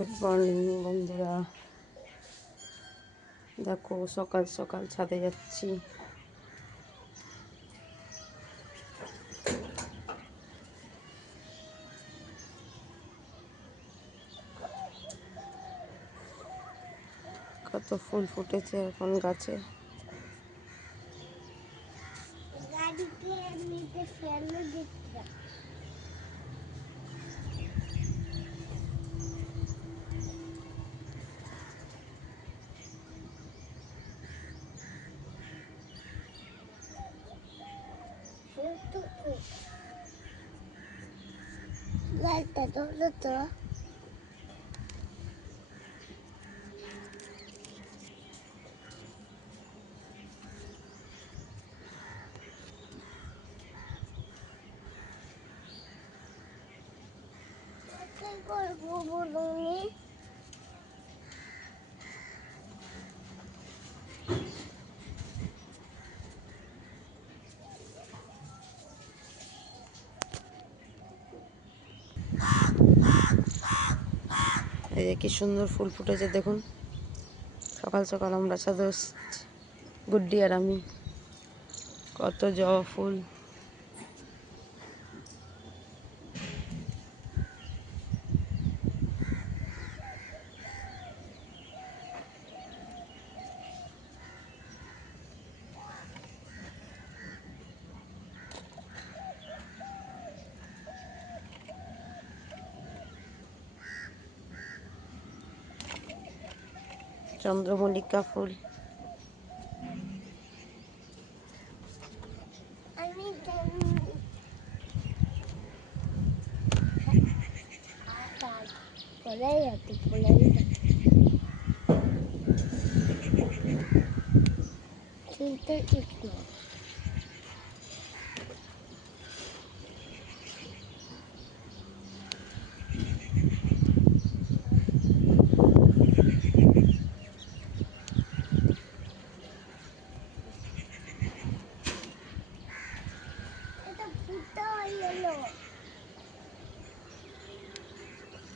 Good morning বন্ধুরা, দেখো সকাল সকাল ছাদে যাচ্ছি। কত ফুল ফুটেছে এখন গাছে। এই যে কি সুন্দর ফুল ফুটেছে দেখুন। সকাল সকাল আমরা ছাদে গুড্ডি আর আমি, কত জবা ফুল। চন্দ্রমল্লিকা ফুল।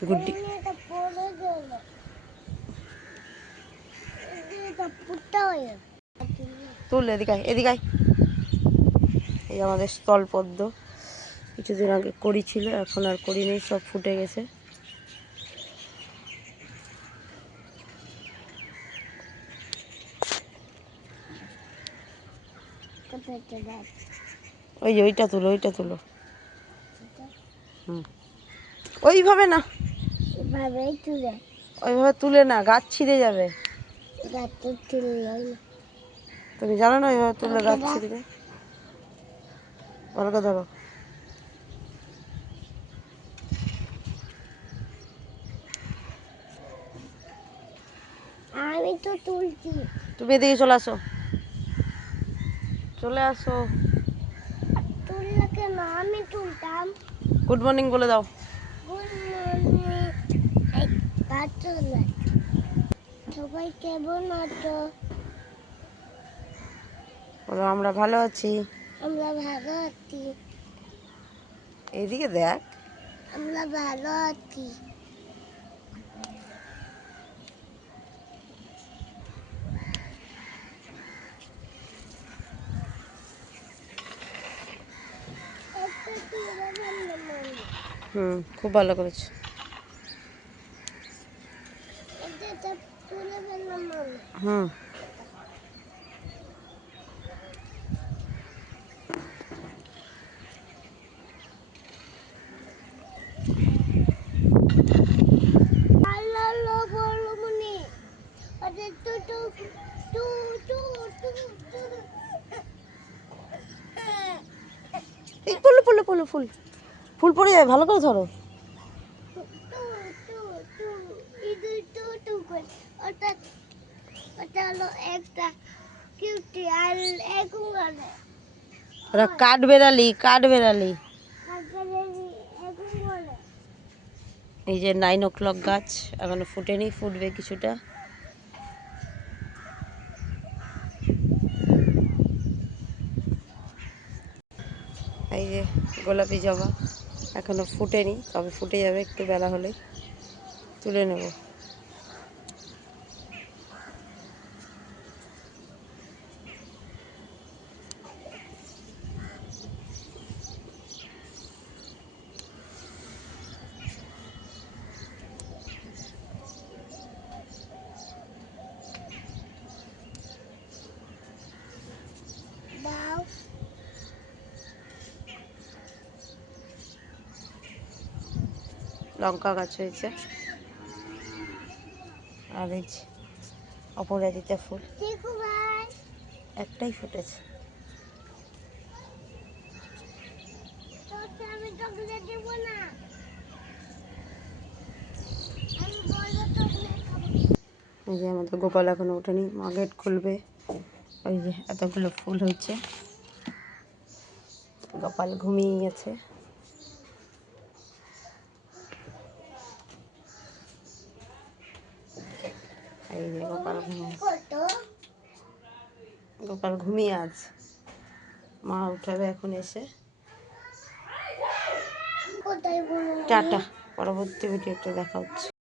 গুড্ডি তুল, এদিকে এদিকে। এই আমাদের স্থলপদ্ম, কিছুদিন আগে করি ছিল, এখন আর করি নেই, সব ফুটে গেছে। ওই যে ওইটা তুলো, ওইটা তুলো। ওইভাবে না, ওইভাবে তুলে না, গাছ ছিঁড়ে যাবে। তুমি জানো না ওইভাবে তুললে গাছ ছিঁড়বে। ভালো করে ধরো। আমি তো তুলছি। তুমি এদিকে চলে আসো, চলে আসো। তুললে কেন? আমি তুলতাম। গুড মর্নিং বলে দাও। Good morning. সবাই কেমন আছো? বলো আমরা ভালো আছি। আমরা ভালো আছি। এইদিকে দেখ। আমরা ভালো আছি। খুব ভালো করেছো। হুম এই পড়লো পড়লো পড়লো, ফুল ফুল পড়ে যাবে, ভালো করে ধরো। ওরা কাঠ বেড়ালি, কাঠ বেড়ালি। এই যে 9 o'clock গাছ, এখনো ফুটেনি, ফুটবে কিছুটা। এই যে গোলাপি জবা, এখনো ফুটেনি, তবে ফুটে যাবে একটু বেলা হলে। তুলে নেব। দাও লঙ্কা গাছ হয়েছে, আর এই যে অপরাজিতা ফুল দেখো ভাই, একটাই ফুটেছে। তোকে আমি চকলেট দেবো না, আমি বড় চকলেট খাবো। এই যে আমাদের গোপাল এখনো ওঠেনি, মা গেট খুলবে। ওই যে এতগুলো ফুল হয়েছে, গোপাল ঘুমিয়ে গেছে। এই যে গোপাল ঘুমিয়ে, কত গোপাল ঘুমিয়ে আছে, মা উঠাবে এখন এসে। কোথায় বলো? টাটা, পরবর্তী ভিডিওতে দেখা হচ্ছে।